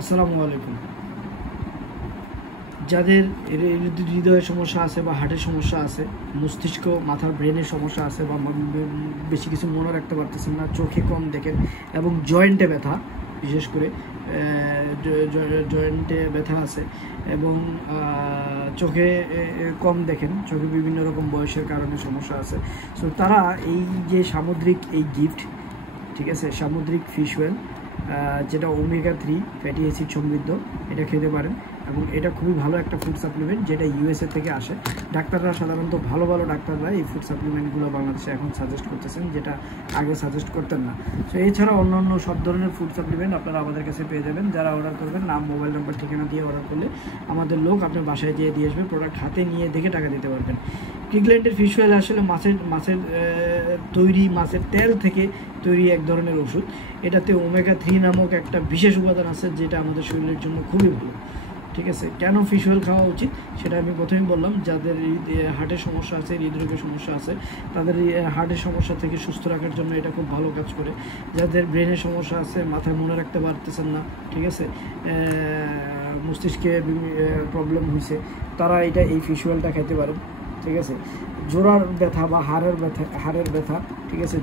আসসালামু আলাইকুম। যাদের হৃদয়ের সমস্যা আছে বা হার্টের সমস্যা আছে, মস্তিষ্ক মাথার ব্রেনের সমস্যা আছে বা বেশি কিছু মনে রাখতে পারতেছেন না, চোখে কম দেখেন এবং জয়েন্টে ব্যথা, বিশেষ করে জয়েন্টে ব্যথা আছে এবং চোখে কম দেখেন, চোখে বিভিন্ন রকম বয়সের কারণে সমস্যা আছে, সো তারা এই যে সামুদ্রিক এই গিফট, ঠিক আছে, সামুদ্রিক ফিশ ওয়েল, যেটা ওমেগা 3 ফ্যাটি অ্যাসিড সমৃদ্ধ, এটা খেতে পারেন এবং এটা খুবই ভালো একটা ফুড সাপ্লিমেন্ট যেটা ইউএসএ থেকে আসে। ডাক্তাররা সাধারণত ভালো ডাক্তাররা এই ফুড সাপ্লিমেন্টগুলো বাংলাদেশে এখন সাজেস্ট করতেছেন, যেটা আগে সাজেস্ট করতেন না। সো এছাড়া অন্যান্য সব ধরনের ফুড সাপ্লিমেন্ট আপনারা আমাদের কাছে পেয়ে যাবেন। যারা অর্ডার করবেন, নাম, মোবাইল নাম্বার, ঠিকানা দিয়ে অর্ডার করলে আমাদের লোক আপনার বাসায় যেয়ে দিয়ে আসবে, প্রোডাক্ট হাতে নিয়ে দেখে টাকা দিতে পারবেন। ক্রিগল্যান্ডের ফিশ অয়েল আসলে মাছের তৈরি, মাছের তেল থেকে তৈরি এক ধরনের ওষুধ। এটাতে ওমেগা 3 নামক একটা বিশেষ উপাদান আছে যেটা আমাদের শরীরের জন্য খুবই ভালো, ঠিক আছে। কেন ফিশ অয়েল খাওয়া উচিত সেটা আমি প্রথমেই বললাম। যাদের হার্টের সমস্যা আছে, হৃদরোগের সমস্যা আছে, তাদের হার্টের সমস্যা থেকে সুস্থ রাখার জন্য এটা খুব ভালো কাজ করে। যাদের ব্রেনের সমস্যা আছে, মাথায় মনে রাখতে পারতেছেন না, ঠিক আছে, মস্তিষ্কে প্রবলেম হয়েছে, তারা এই ফিশ অয়েলটা খেতে পারেন, ঠিক আছে। জোড়ার ব্যথা বা হাড়ের ব্যথা, ঠিক আছে,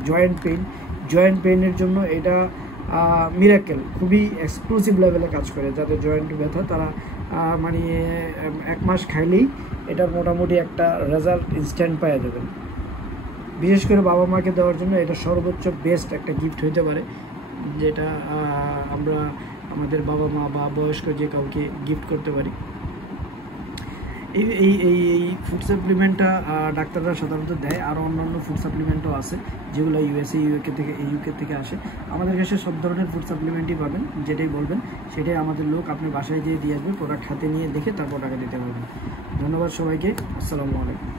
জয়েন্ট পেইনের জন্য এটা মিরাকেল, খুবই এক্সক্লুসিভ লেভেলে কাজ করে। যাদের জয়েন্ট ব্যথা তারা মানে 1 মাস খাইলেই এটার মোটামুটি একটা রেজাল্ট ইনস্ট্যান্ট পাওয়া যাবেন। বিশেষ করে বাবা মাকে দেওয়ার জন্য এটা সর্বোচ্চ বেস্ট একটা গিফট হইতে পারে, যেটা আমরা আমাদের বাবা মা বা বয়স্ক যে কাউকে গিফট করতে পারি। এই ফুড সাপ্লিমেন্টটা ডাক্তাররা সাধারণত দেয়। আরও অন্যান্য ফুড সাপ্লিমেন্টও আছে যেগুলো ইউকে থেকে আসে। আমাদের কাছে সব ধরনের ফুড সাপ্লিমেন্টই পাবেন, যেটাই বলবেন সেটাই আমাদের লোক আপনার বাসায় যেয়ে দিয়ে আসবে, প্রোডাক্ট হাতে নিয়ে দেখে তারপর টাকা দিতে পারবেন। ধন্যবাদ সবাইকে। আসসালামু আলাইকুম।